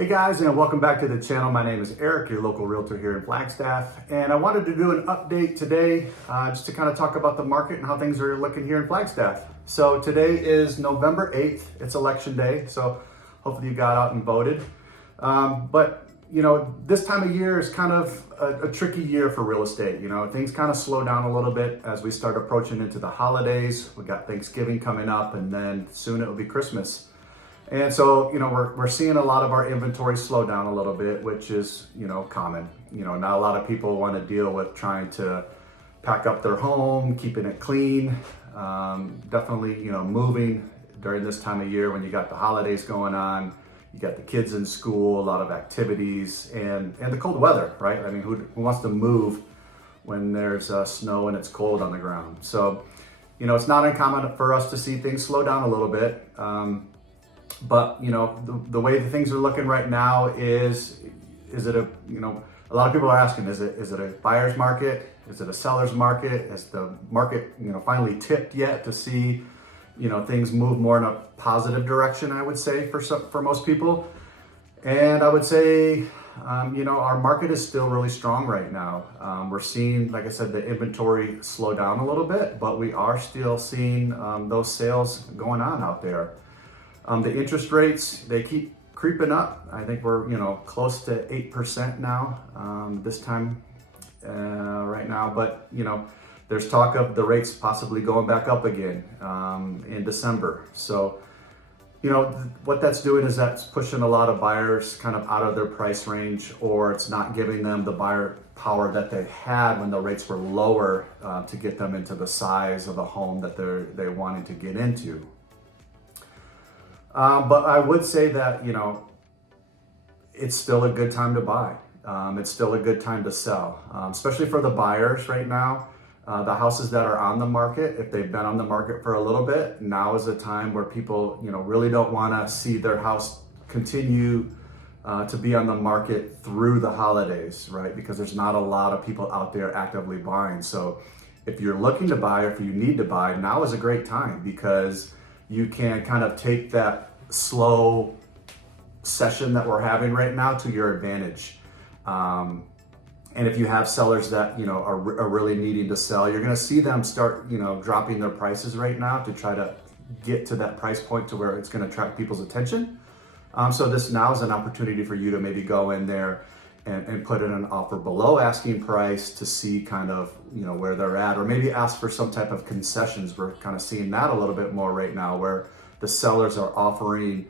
Hey guys, and welcome back to the channel. My name is Eric, your local realtor here in Flagstaff, and I wanted to do an update today just to kind of talk about the market and how things are looking here in Flagstaff. So today is November 8th. It's election day, so hopefully you got out and voted. But you know, this time of year is kind of a tricky year for real estate. You know, things kind of slow down a little bit as we start approaching into the holidays. We got Thanksgiving coming up, and then soon it will be Christmas. And so, you know, we're seeing a lot of our inventory slow down a little bit, which is, you know, common. You know, not a lot of people want to deal with trying to pack up their home, keeping it clean. Definitely, you know, moving during this time of year when you got the holidays going on, you got the kids in school, a lot of activities, and the cold weather, right? I mean, who wants to move when there's snow and it's cold on the ground? So, you know, it's not uncommon for us to see things slow down a little bit. But you know, the way the things are looking right now is it a, you know, a lot of people are asking, is it a buyer's market? Is it a seller's market? Has the market, you know, finally tipped yet to see, you know, things move more in a positive direction, I would say, for most people. And I would say, you know, our market is still really strong right now. We're seeing, like I said, the inventory slow down a little bit, but we are still seeing those sales going on out there. The interest rates, they keep creeping up. I think we're, you know, close to 8% now, this time right now. But, you know, there's talk of the rates possibly going back up again in December. So, you know, what that's doing is that's pushing a lot of buyers kind of out of their price range, or it's not giving them the buyer power that they had when the rates were lower to get them into the size of the home that they're wanting to get into. But I would say that, you know, it's still a good time to buy. It's still a good time to sell, especially for the buyers right now. The houses that are on the market, if they've been on the market for a little bit, now is a time where people, you know, really don't want to see their house continue to be on the market through the holidays, right? Because there's not a lot of people out there actively buying. So if you're looking to buy, or if you need to buy, now is a great time, because you can kind of take that slow session that we're having right now to your advantage. And if you have sellers that, you know, are really needing to sell, you're going to see them start, you know, dropping their prices right now to try to get to that price point to where it's going to attract people's attention. So this now is an opportunity for you to maybe go in there and put in an offer below asking price to see kind of, you know, where they're at, or maybe ask for some type of concessions. We're kind of seeing that a little bit more right now, where the sellers are offering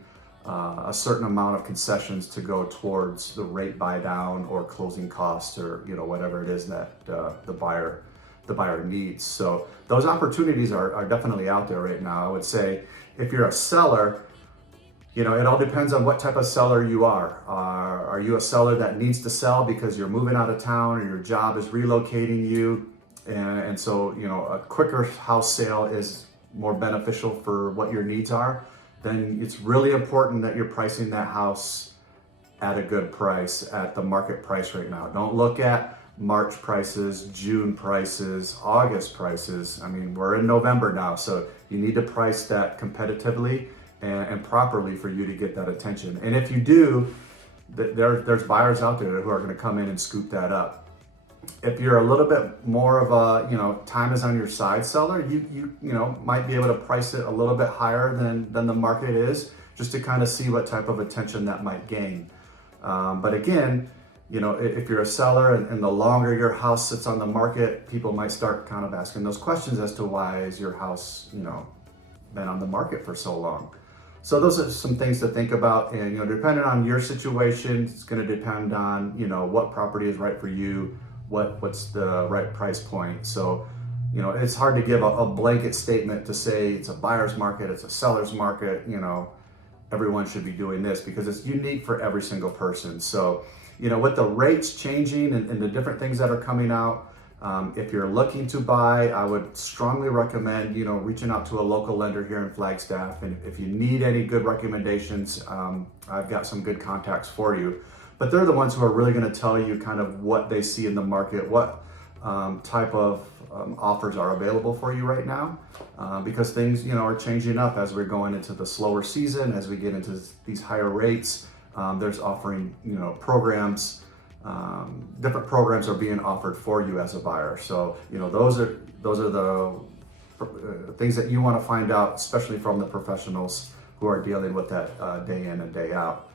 a certain amount of concessions to go towards the rate buy down or closing costs, or, you know, whatever it is that the buyer needs. So those opportunities are definitely out there right now. I would say if you're a seller, you know, it all depends on what type of seller you are. Are you a seller that needs to sell because you're moving out of town, or your job is relocating you? And so, you know, a quicker house sale is more beneficial for what your needs are. Then it's really important that you're pricing that house at a good price, at the market price right now. Don't look at March prices, June prices, August prices. I mean, we're in November now, so you need to price that competitively and properly for you to get that attention. And if you do, there's buyers out there who are going to come in and scoop that up. If you're a little bit more of a, you know, time is on your side seller, you know, might be able to price it a little bit higher than the market is, just to kind of see what type of attention that might gain. But again, you know, if you're a seller and the longer your house sits on the market, people might start kind of asking those questions as to why is your house, you know, been on the market for so long. So those are some things to think about. And, you know, depending on your situation, it's going to depend on, you know, what property is right for you, what's the right price point. So, you know, it's hard to give a blanket statement to say it's a buyer's market, it's a seller's market, you know, everyone should be doing this, because it's unique for every single person. So, you know, with the rates changing and the different things that are coming out, if you're looking to buy, I would strongly recommend, you know, reaching out to a local lender here in Flagstaff. And if you need any good recommendations, I've got some good contacts for you. But they're the ones who are really going to tell you kind of what they see in the market, what type of offers are available for you right now, because things, you know, are changing up as we're going into the slower season, as we get into these higher rates. there's offering, programs, different programs are being offered for you as a buyer. So, those are the things that you want to find out, especially from the professionals who are dealing with that day in and day out.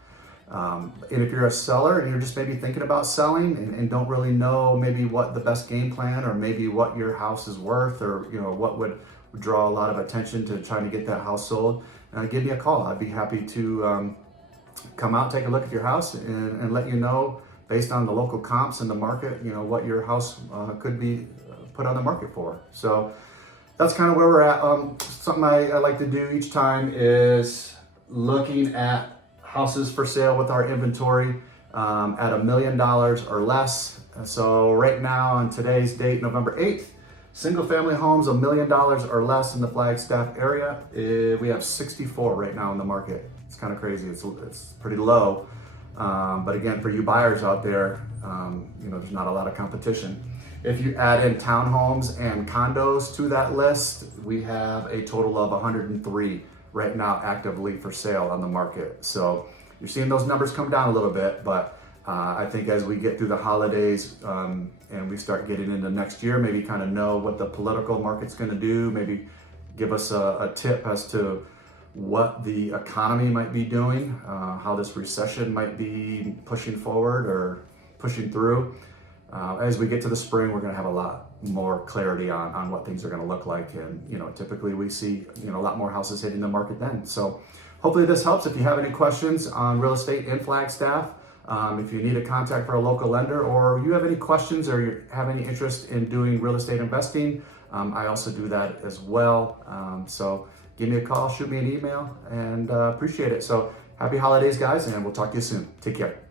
And if you're a seller and you're just maybe thinking about selling and don't really know maybe what the best game plan or maybe what your house is worth, or what would draw a lot of attention to trying to get that house sold, give me a call. I'd be happy to come out, take a look at your house, and let you know, based on the local comps in the market, what your house could be put on the market for. So that's kind of where we're at. Something I like to do each time is looking at houses for sale with our inventory at $1 million or less. So right now, on today's date, November 8th, single family homes $1 million or less in the Flagstaff area, we have 64 right now in the market. It's kind of crazy. It's pretty low. But again, for you buyers out there, there's not a lot of competition. If you add in townhomes and condos to that list, we have a total of 103 right now actively for sale on the market. So you're seeing those numbers come down a little bit, but I think as we get through the holidays and we start getting into next year, maybe kind of know what the political market's going to do, maybe give us a tip as to what the economy might be doing, how this recession might be pushing forward or pushing through. As we get to the spring, we're going to have a lot more clarity on what things are going to look like. And, typically we see, a lot more houses hitting the market then. So hopefully this helps. If you have any questions on real estate in Flagstaff, if you need a contact for a local lender, or you have any questions or you have any interest in doing real estate investing, I also do that as well. So give me a call, shoot me an email, and appreciate it. So happy holidays, guys, and we'll talk to you soon. Take care.